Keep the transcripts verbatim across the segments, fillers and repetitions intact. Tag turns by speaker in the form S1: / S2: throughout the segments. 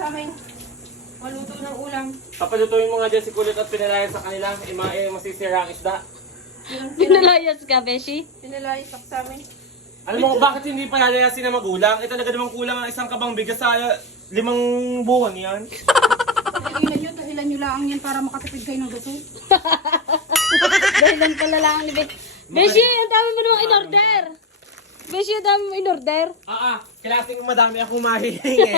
S1: amin. Maluto ng ulam.
S2: Papalutuin mo nga dyan si Kulot at pinalayan sa kanila. Ima, eh, masisira ang isda.
S3: Pinalayas ka, Beshi?
S1: Pinalaisak sa amin.
S2: Alam mo bakit hindi palalayasin ng magulang? Eh talaga namang kulang ang isang kabang bigas sa limang buwan yan.
S4: Dahilan nyo, dahilan nyo lang yan para makatipid kayo ng gusto.
S3: Dahilan pala lang ni Beshi. Beshi, ang dami mo namang in-order. Beshi, ang dami mo in-order.
S2: Ah, ah, klaseng madami akong mahihingi.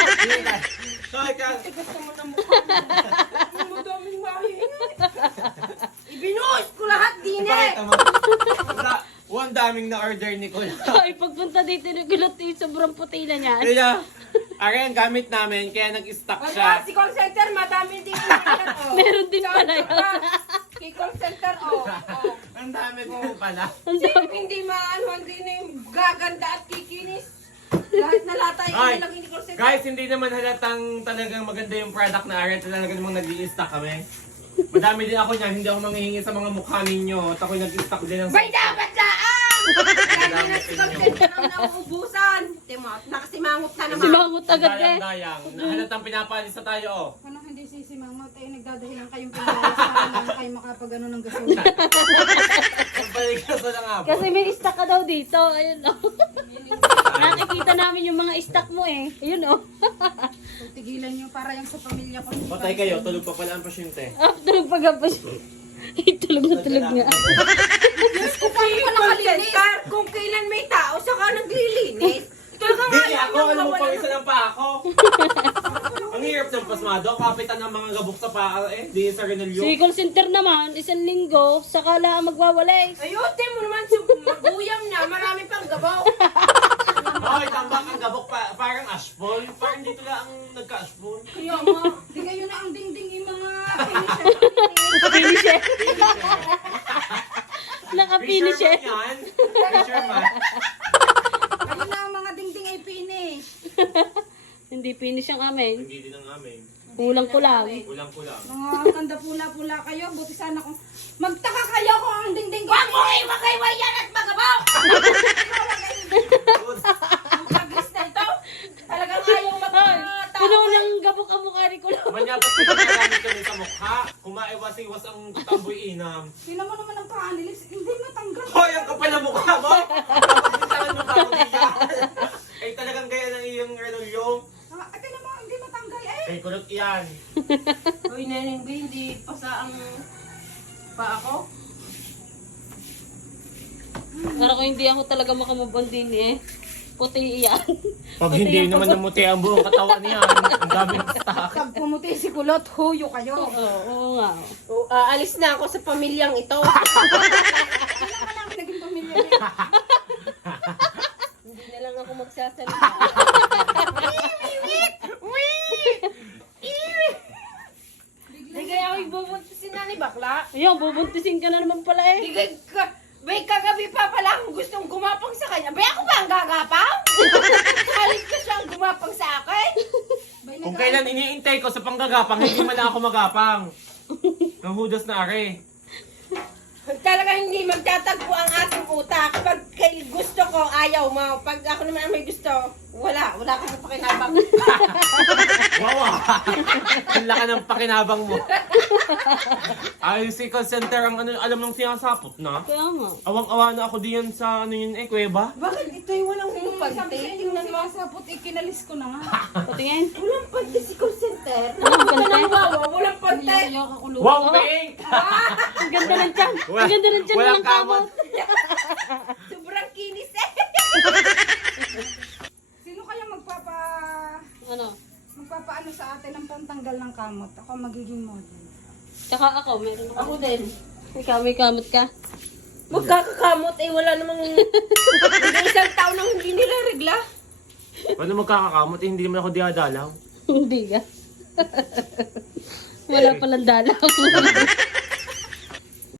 S2: Sorry ka.
S1: Gusto mo na mukha mo. Madaming mahihingi. Ibinuhos ko lahat din eh.
S2: Ipakita mo. Wala, ang daming na-order ni Kulot.
S3: Ay, pagpunta dito ni Kulot, eh, sobrang puti na niyan.
S2: Kaya, aray, ang gamit namin, kaya nag-stock
S1: Wala,
S2: siya.
S1: si call center, madami din natin. Oh.
S3: Meron din
S1: Sa-
S3: pala yun.
S1: Si call center, oh. oh.
S2: Ang dami ko pala.
S3: Ang
S1: Sino
S3: dami.
S1: hindi maano, hindi na yung gaganda at kikinis. Lahat na lahat tayo
S2: Ay,
S1: lang hindi call center.
S2: guys, hindi naman halatang talagang maganda yung product na aray. Talaga namang nag-i-stock kami. Madami din ako niyan, hindi ako manghihingi sa mga mukha ninyo. At ako'y nag-stock din ng...
S1: Bay dapat daan! Lagi na si call center ang nauubusan. Timo, nakasimangot na naman.
S3: Simangot agad eh.
S2: Dayang-dayang. Halatang pinapalis na tayo, oh.
S4: Ano hindi sisimamot, eh nagdadahilan kayong pinalayas para lang kayo makapag-ano ng gasolina.
S2: Pagbalik ka sa nga po.
S3: Kasi may stock ka daw dito. Ayun o. Nakikita namin yung mga stock mo eh. Ayun o.
S4: So, tigilan nyo para yung sa pamilya ko.
S2: Patay kayo, tulog pa pala ang pasyente.
S3: Ah, tulog pa ka pa siya. Ay, tulog na tulog nga.
S1: Si call center, kung kailan may tao, saka naglilinis. Talagang
S2: Hindi
S1: ayaw
S2: ako,
S1: nang
S2: alam mo
S1: mawala
S2: pa isa lang pa ako. Ang hirap ng pasmado, kapitan ng mga gabok sa paa eh, di sa Renalyo.
S3: Si call center naman, isang linggo, saka lang magwawalay.
S1: Ayute mo naman, si maguyam na, marami pang gabaw.
S2: Hoy, tambak ang gabok pa, parang ashball. Parang dito lang ang nagka-ashball.
S1: Kaya nga,
S4: Di kayo na ang dingding yung mga
S3: Finish eh. Naka-finish eh.
S2: Fisherman yan. Fisherman.
S4: kayo na ang mga dingding ay finish.
S3: Hindi finish ang amin.
S2: Hindi din ang amin.
S3: Kulang ko lang.
S2: Kulang ko lang.
S4: Mga kanda pula-pula kayo, buti sana kung magtaka kayo kung ang dingding ko.
S1: wag mo iwagay yan at magabaw! Ang paglis na ito, talagang ayaw
S3: Ay,
S1: magkatao.
S3: puno ng gabok ang mukha ni Kulo.
S2: Manyapat ko na namin kami sa mukha. Kumaiwas-iwas ang tamboy inam.
S4: Sino mo naman ang paa ni Lips? Hindi matanggal.
S2: Hoy, ang kapal na mukha mo! Tapos bintangan mo pa ako diyan. Eh, talagang gaya ng iyong Renalyo.
S4: Ah, ate naman, hindi matanggal eh.
S2: Kay kulot iyan.
S1: Uy, Neneng B, hindi pasa ang pa ako.
S3: Para ko hindi ako talaga makamubon din eh. Puti iyan.
S2: Pag
S3: Puti
S2: hindi
S3: yung
S2: naman
S3: pag-
S2: namuti ang buong katawan niyan, ang daming stock.
S4: Pag pumuti si kulot, huyo kayo.
S3: Oo, oo nga.
S1: O, aalis na ako sa pamilyang ito.
S4: Ano ka namin naging pamilya rin?
S1: Hindi na lang ako magsasalita. Di kaya ako ibubuntisin na ni Bakla.
S3: Ayun, bubuntisin ka na naman pala eh.
S1: Di kaya ka, may kagabi pa pala akong gustong gumapang sa kanya. Bay, ako ba ang gagapang? Halit ko siyang gumapang sa akin.
S2: Kung kailan iniintay ko sa panggagapang, hindi man lang ako magapang. Nahudas na are.
S1: Talaga hindi magtatagpo ang ating utak. Pag kay gusto ko, ayaw mo. Pag ako naman ang may gusto, wala. Wala ka sa pakinabang.
S2: Wow! Ang laka ng pakinabang mo. Ay, si call center ang ano, alam nang sinasapot na.
S3: Kaya nga.
S2: Awang-awa na ako diyan sa ano yun eh, kuweba.
S1: Bakit ito'y walang
S4: Sabi
S1: pagte?
S4: sa inyo,
S1: Tingnan mo.
S4: sinasapot, ikinalis ko na nga.
S3: Patingin.
S1: Walang pagte si call center.
S3: Walang pagte?
S1: Walang wawa, walang pagte.
S4: Ayaw ka kulot.
S2: Wow, pink!
S3: Ang ganda ng tiyan. Ang ganda ng tiyan
S2: Walang
S3: ng kamot.
S1: Sobrang kinis eh.
S4: Sino kaya magpapa...
S3: Ano?
S4: magpapaano sa atin ng pantanggal ng kamot? Ako magiging model.
S3: Tsaka ako, meron ako.
S1: Ako din.
S3: Ikaw, may kamot ka?
S1: Magkakakamot eh, wala namang hindi isang taon nang hindi nila regla.
S2: Paano magkakakamot eh, hindi naman ako diadalaw.
S3: Hindi ka. Wala palang dalaw.